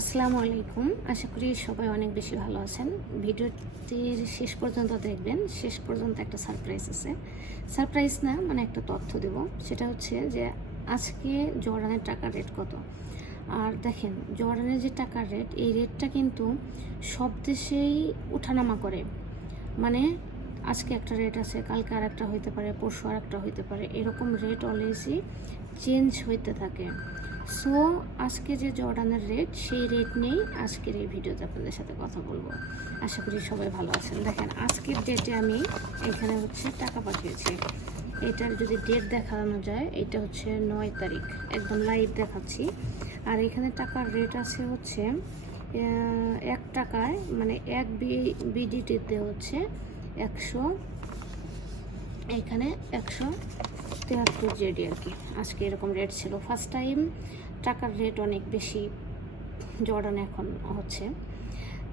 আসসালামু আলাইকুম। আশা করি সবাই অনেক বেশি ভালো আছেন। ভিডিওটির শেষ পর্যন্ত দেখবেন। শেষ পর্যন্ত একটা সারপ্রাইজ আছে। সারপ্রাইজ না মানে একটা তথ্য দেব। সেটা হচ্ছে যে আজকে জর্ডানের টাকার রেট কত? আর দেখেন, জর্ডানের যে টাকার রেট এই রেটটা কিন্তু সব দেশেই ওঠানামা করে। মানে আজকে একটা রেট আছে, কালকে আর একটা হইতে পারে, পরশু আর একটা হইতে পারে। এরকম রেট অলওয়েজই চেঞ্জ হইতে থাকে। সো আজকে যে জর্ডানের রেট, সেই রেট নিয়েই আজকের এই ভিডিওতে আপনাদের সাথে কথা বলব। আশা করি সবাই ভালো আছেন। দেখেন, আজকের ডেটে আমি এখানে হচ্ছে টাকা পাঠিয়েছি। এটার যদি ডেট দেখানো যায়, এটা হচ্ছে নয় তারিখ। একদম লাইভ দেখাচ্ছি। আর এখানে টাকার রেট আছে হচ্ছে এক টাকায় মানে এক বিডিটিতে হচ্ছে একশো, এখানে একশো তেহাত্তর জেডি আর কি। আজকে এরকম রেট ছিল। ফার্স্ট টাইম টাকার রেট অনেক বেশি। জর্ডান এখন হচ্ছে।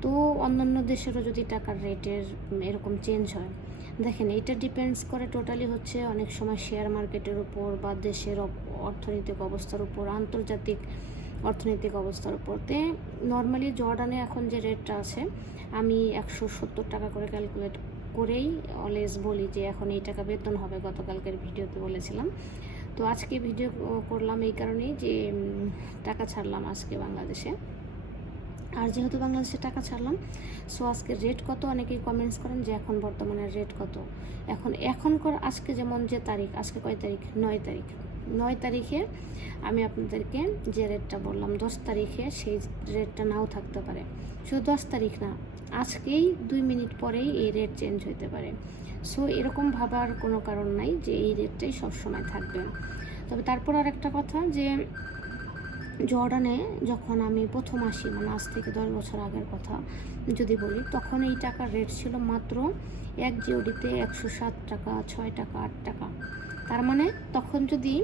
তো অন্যান্য দেশেরও যদি টাকার রেটের এরকম চেঞ্জ হয়, দেখেন এটা ডিপেন্ডস করে টোটালি হচ্ছে অনেক সময় শেয়ার মার্কেটের উপর বা দেশের অর্থনৈতিক অবস্থার উপর, আন্তর্জাতিক অর্থনৈতিক অবস্থার উপর। তে নর্মালি জর্ডানে এখন যে রেটটা আছে, আমি একশো সত্তর টাকা করে ক্যালকুলেট করেই অলওয়েজ বলি যে এখন এই টাকা বেতন হবে, গতকালকের ভিডিওতে বলেছিলাম। তো আজকে ভিডিও করলাম এই কারণেই যে টাকা ছাড়লাম আজকে বাংলাদেশে। আর যেহেতু বাংলাদেশে টাকা ছাড়লাম সো আজকে রেট কত অনেকেই কমেন্টস করেন যে এখন বর্তমানে রেট কত। এখন, এখনকার আজকে যেমন যে তারিখ, আজকে কয় তারিখ? নয় তারিখ। নয় তারিখে আমি আপনাদেরকে যে রেটটা বললাম, দশ তারিখে সেই রেটটা নাও থাকতে পারে। শুধু দশ তারিখ না, আজকেই দুই মিনিট পরেই এই রেট চেঞ্জ হতে পারে। সো এরকম ভাবার কোনো কারণ নাই যে এই রেটটাই সবসময় থাকবে। তবে তারপর আর একটা কথা যে, জর্ডানে যখন আমি প্রথম আসি মানে আজ থেকে দশ বছর আগের কথা যদি বলি, তখন এই টাকার রেট ছিল মাত্র এক জিওডিতে একশো সাত টাকা, ছয় টাকা, আট টাকা। তার মানে তখন যদি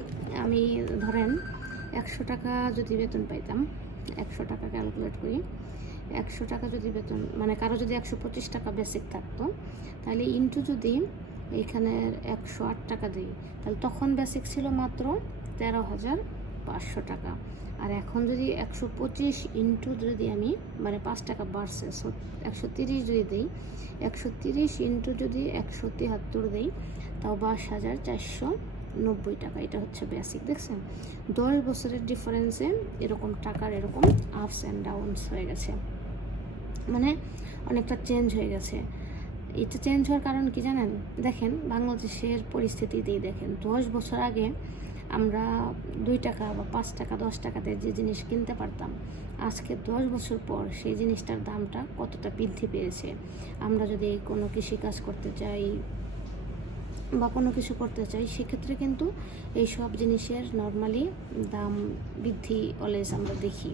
আমি ধরেন একশো টাকা যদি বেতন পাইতাম, একশো টাকা ক্যালকুলেট করি, একশো টাকা যদি বেতন মানে কারও যদি একশো পঁচিশ টাকা বেসিক থাকতো, তাহলে ইন্টু যদি এখানে একশো আট টাকা দিই, তাহলে তখন বেসিক ছিল মাত্র তেরো হাজার পাঁচশো টাকা। আর এখন যদি একশো পঁচিশ ইন্টু যদি আমি মানে পাঁচ টাকা বাড়ছে সো একশো তিরিশ যদি দিই, একশো তিরিশ ইন্টু যদি একশো তিয়াত্তর দিই, তাও বাইশ হাজার চারশো নব্বই টাকা। এটা হচ্ছে বেসিক দেখছেন? দশ বছরের ডিফারেন্সে এরকম টাকার এরকম আপস অ্যান্ড ডাউনস হয়ে গেছে। মানে অনেকটা চেঞ্জ হয়ে গেছে। এটা চেঞ্জ হওয়ার কারণ কি জানেন? দেখেন, বাংলাদেশের পরিস্থিতিতেই দেখেন। দশ বছর আগে আমরা দুই টাকা বা পাঁচ টাকা, দশ টাকাতে যে জিনিস কিনতে পারতাম, আজকে দশ বছর পর সেই জিনিসটার দামটা কতটা বৃদ্ধি পেয়েছে? আমরা যদি কোনো কৃষিকাজ করতে চাই বা কোনো কিছু করতে চাই, সেক্ষেত্রে কিন্তু এই সব জিনিসের নর্মালি দাম বৃদ্ধি অলওয়েজ আমরা দেখি।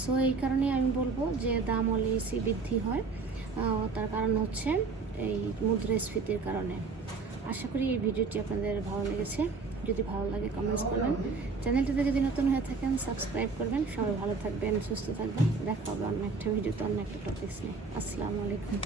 সো এই কারণে আমি বলব যে দাম অলওয়েজই বৃদ্ধি হয়। তার কারণ হচ্ছে এই মুদ্রাস্ফীতির কারণে। আশা করি এই ভিডিওটি আপনাদের ভালো লেগেছে। যদি ভালো লাগে কমেন্টস করবেন। চ্যানেলটিতে যদি নতুন হয়ে থাকেন সাবস্ক্রাইব করবেন। সবাই ভালো থাকবেন, সুস্থ থাকবেন। দেখা হবে অন্য একটা ভিডিওতে অন্য একটা টপিক্স নিয়ে। আসসালামু আলাইকুম।